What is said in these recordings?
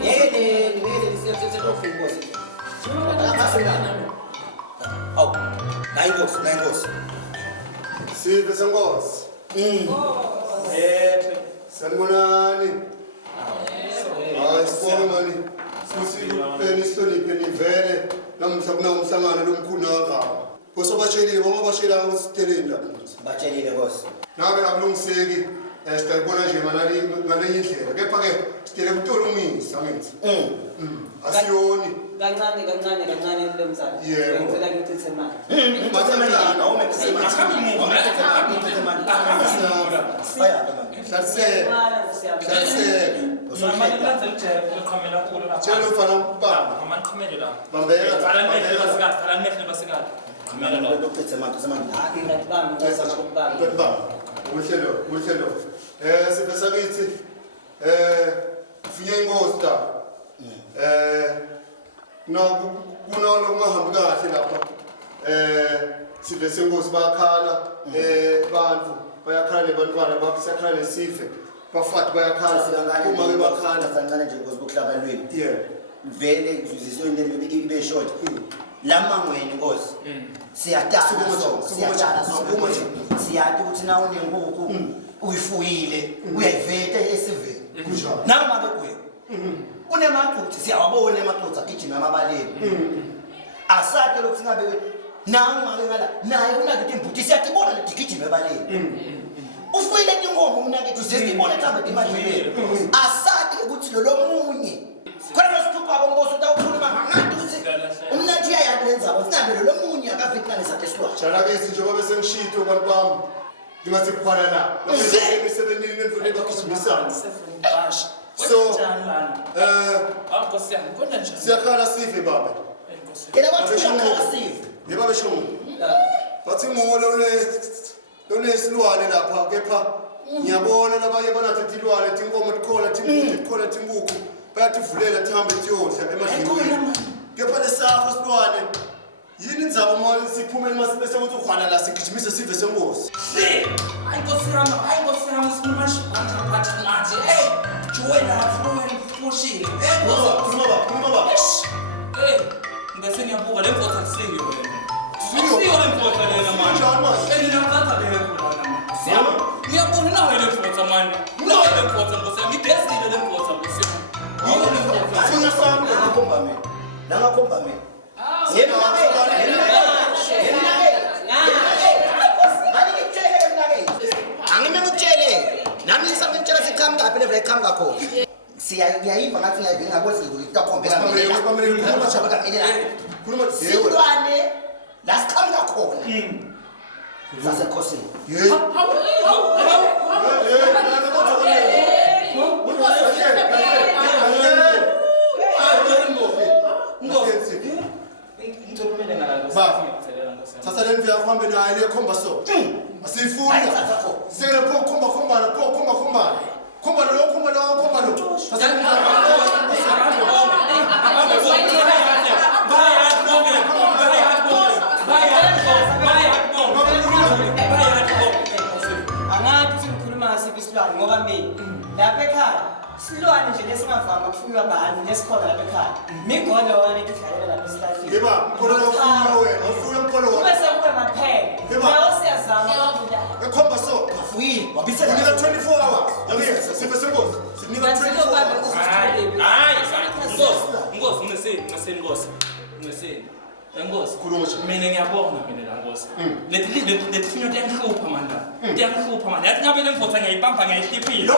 ngeke siyothola inkosi. Aw, nayinkosi. Sive senkosi. Sanibonani. Hayi sibonge mani. Sithi isihloniphe nivele namuhla kunamhlangano lomkhulu nakangaka. Bosobatshelile bongabatshela ukuthi sitheleni lapha. Batshelile boss. Nabe akulungiseki. Sicela nje ngale indlela. Kepha-ke sitele kuthola umisa ngithi. Asiyoni. Kancane lo mzala. Yebo. Ngicela ngithethe manje. Mathamela nawo mekisema. Hlaliseke. Tshela umfana ubaba. Bambeka la. Uhlelo. Sibe sakithi finye inkosi ta. Kunalo kungahambi kahle lapha. Sibe senkosi bakhala bantu bayakhala lebantwana basakhala lesife. Bafati bayakhala uma bebakhala kancane nje ngoba kuhlabalweni. Yeah. Vele kuzizwe into ibe short. Lamangweni inkosi. Siyatana siyathi ukuthi nawo nenkukhu uyifuyile uyayiveta esiveni. Kunjalo. Nawo make kuye. Unemaqhuthi siyawabona emaqhuthi agijima amabaleni. Asake lokhu singabe nawo make ngala naye unakithi imbuti siyatibona ledigijima ebaleni. Ufuyile inkomo umnakithi usizibona thamba imajibele. Asake ukuthi lo munye. Khona sithupha bongoso utawukhuluma ngathi ukuthi umnathi uyayenza singabe lo munye akavikane sakhe siwathi. Jala ke njengoba bese ngishito abantu bami. Ngingathi kukhona la. Lapho emisebenzini endlule bagijimisana. So siyakhala sive baba. Kena bathi uyakhala sive. Yeba besho. Bathi ngolo lesilwane lapha kepha ngiyabona labanye banathatha ilwane tinkomo tikhona tinkukhu bayativulela tihambe tiyodla emadlelweni. Kepha lesakho silwane yini indzaba uma siphumele masibe sekuthi ukhwana la sigijimise sive senkosi. Ayinkosi yami simumashi phansi nathi. Hey, joyina afuna fushile. Khuluma baba. Ngibese ngiyabuka le mfotho akusiyo wena. Siyo le mfotho lena manje. Eninakatha le mfotho manje. Siyama. Ngiyabona nawe le mfotho manje. Nawe le mfotho ngosami ngidesile le mfotho ngosami. Yini le mfotho? Afuna sami ngakhomba mina. Langakhomba mina. Yena angimekutshele nami ngisabentshela sikhamba ngaphi nevele khamba khona siyayiva ngathi ngiyayivela ngabona ngikukhombesa Khuluma silwane la sikhamba khona sasekhosini ngithulumele ngala Sasa leni vya kuhambe na ile khomba so. Asifuna. Sekele pho khomba. Khomba lo. Sasa Angathi sikhuluma ngasiphi isilwane ngoba mina lapha ekhaya silwane nje lesingavama kufuywa abantu lesikhona lapha ekhaya. Migolo wona idlalela lapha esihlahleni. yeba khona lo ufuna wena. Ufuna umkholo Kube wena. sekuwe maphela. Nawo siyazama ukudla. Khomba so. afuyile wabisela Unika 24 hours. Yabona sibe senkosi. Sinika 24 hours. Ngosi. Enkosi. Khuluma nje. Mina ngiyabona mina la Nkosi. Lethi finyo tiyangihlupha manje. Tiyangihlupha manje. Yathi ngabe le mfotho ngiyayibamba ngiyayihliphile.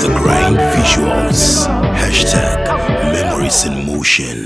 The Grind Visuals. #Memories in Motion.